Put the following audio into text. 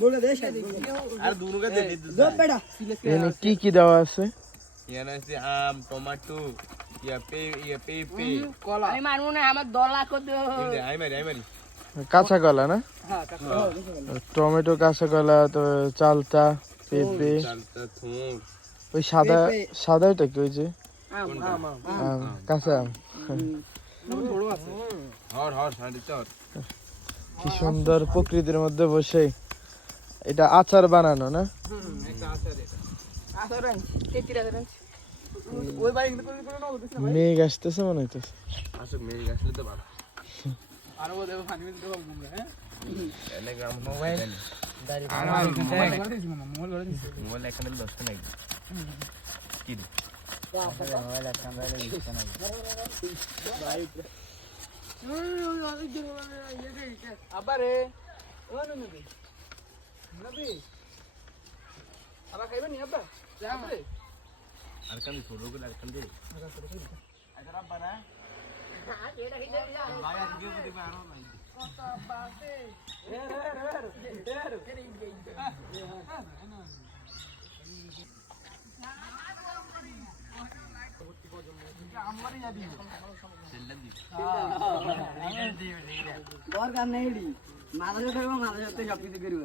बोले दे আর দুনুকে দে दो बेटा এখানে কি কি দেওয়া আছে? ইয়ানা আছে আম টমেটো পেঁপে আমি মারবো না আমার দলা কো দিও আই মারি কাঁচা কলা না? হ্যাঁ কাকা টমেটো, কাঁচা কলা, তো চালতা, পেঁপে, চালতা থুম ওই সাদা সাদাটা কি ওই যে আম কাঁচা আম। বড় আছে হর সাড়ে চর কি সুন্দর প্রকৃতির মধ্যে বসে এটা আচার বানানো না? একটা আচার এটা আসরেন কেতিরা দেন ওই বাড়ি করে না বুঝছ মেঘ আসতেছে মনে হইতেছে। আসলে মেয়ে আসলে তো ভালো আর ও দেব পানি মিল দেব ঘুমরে হ্যাঁ এনে গ্রাম মোবাইল দাড়ি মোবাইল করে দিছি মোবাইল এখানে 10 টা নাকি কি রে मोबाइल कैमरा ले दिखता नहीं আবারে ও নবী নবী আবার খাইবেন নি আব্বা যাবে আর কান ছোট করে আর কান দে আচ্ছা আব্বা না এটা হিতে দিয়া ভাই আজকে দিবে আর নাই কত বাসে और काम नहीं डी मारा जो मारा जो सब कुछ करियो